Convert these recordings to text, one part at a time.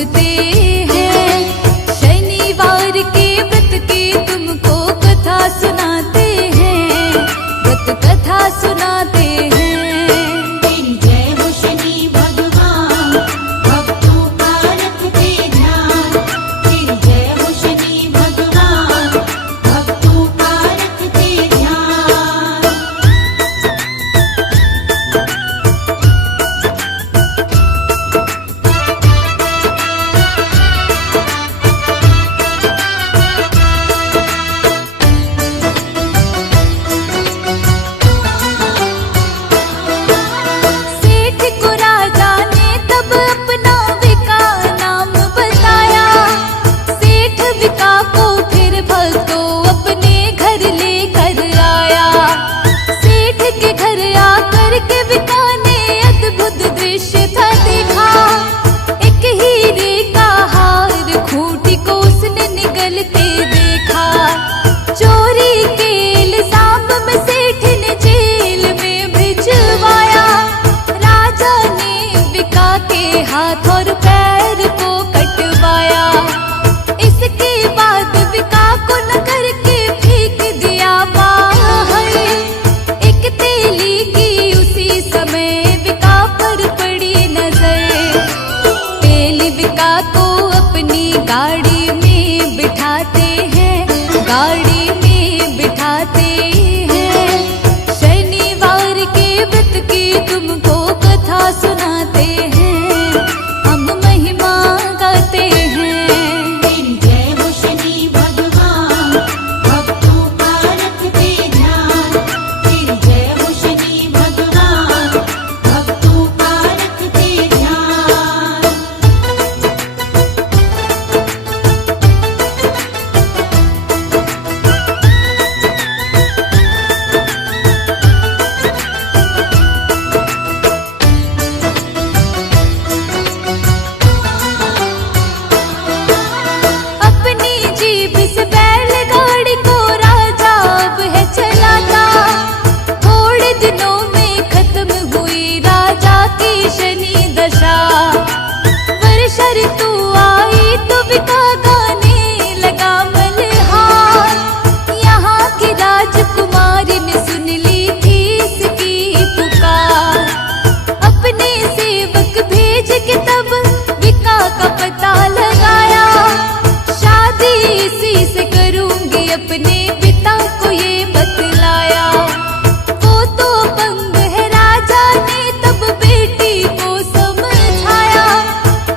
पूछते हैं। शनिवार के व्रत की तुमको कथा सुनाते हैं, व्रत कथा सुनाते हैं। तेरी जय हो शनि भगवान, भक्तों का रखते ध्यान। तेरी जय हो शनि भगवान, भक्तों का रखते ध्यान। सेठ को राजा ने तब अपना विका नाम बताया। सेठ विका को फिर भक्तों अपने घर लेकर आया। सेठ के घर आकर के विका ने अद्भुत दृश्य था देखा। एक हीरे का हार खूंटी को उसने निगलते देखा। चोरी के इल्जाम में सेठ ने जेल में भिजवाया। राजा ने विका के हाथ और पैर को कटवाया। इसके बाद विका को न करके फेंक दिया बाहर। एक तेली की उसी समय विका पर पड़ी नजर। तेली विका को अपनी गाड़ी में बिठाते हैं, गाड़ी में बिठाते हैं। शनिवार के व्रत की तुमको कथा सुनाते हैं, हम महिमा गाते हैं। तेरी जय हो शनि भगवान, भक्तों का रखते ध्यान। तेरी जय हो शनि भगवान, भक्तों का रखते ध्यान। अपनी जीभ से बैलगाड़ी को राजा अब है चलाता। थोड़े दिनों में खत्म हुई राजा की शनि दशा। वर्षा ऋतु आई तो विका गाने लगा मल्हार। यहाँ की राजकुमारी ने सुन ली थी इसकी पुकार। अपने सेवक भेज के तब विका का पता लगाया। शादी इसी से करूंगी अपने पिता को ये बतलाया। वो तो अपंग है राजा ने तब बेटी को समझाया।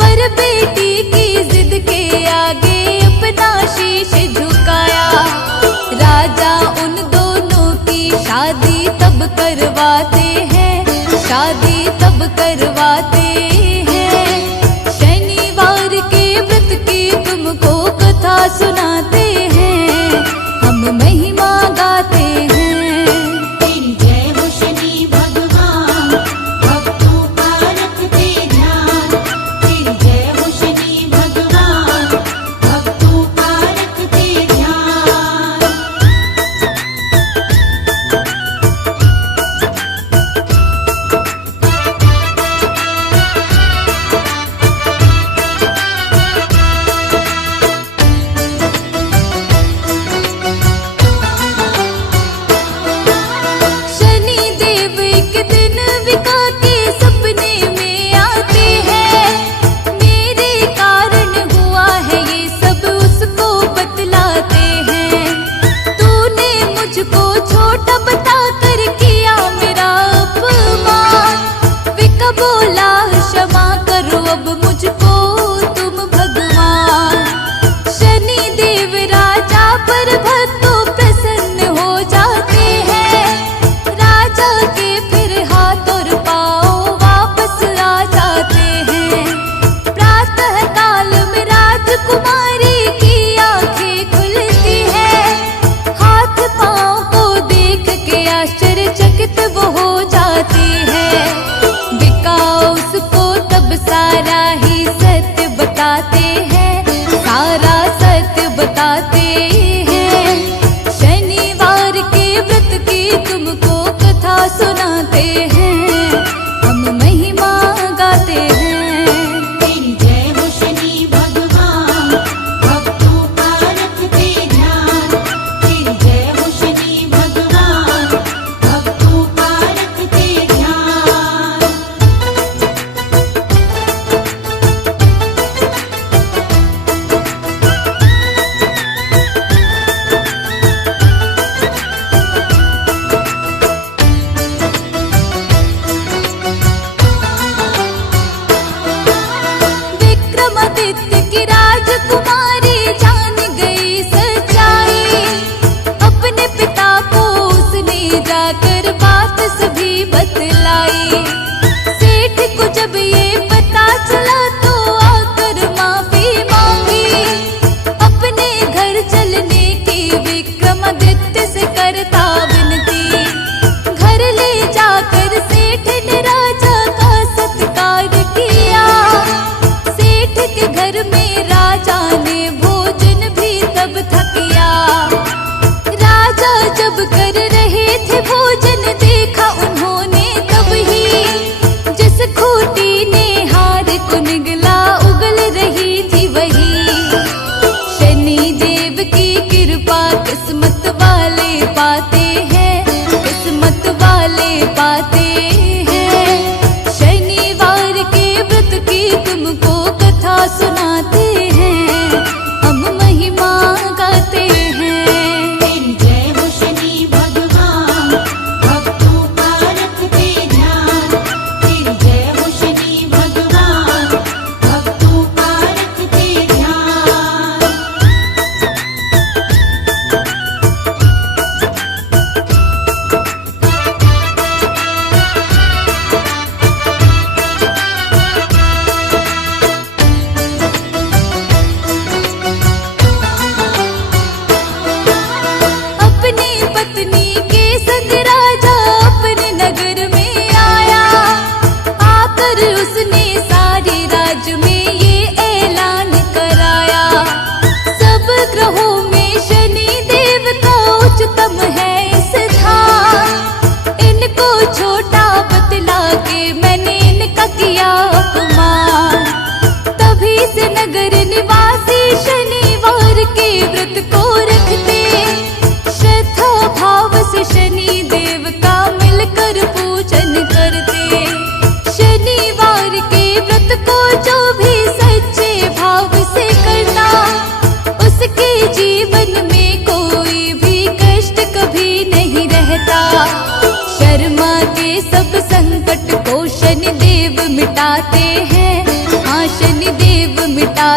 पर बेटी की जिद के आगे अपना शीश झुकाया। राजा उन दोनों की शादी तब करवाते हैं, शादी तब करवाते हैं। शनिवार के व्रत की तुमको कथा सुनाते हैं, हम महिमा गाते हैं। तेरी जय हो शनि भगवान, भक्तों का रखते ध्यान। तेरी जय हो शनि भगवान, भक्तों का रखते ध्यान।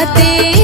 गाते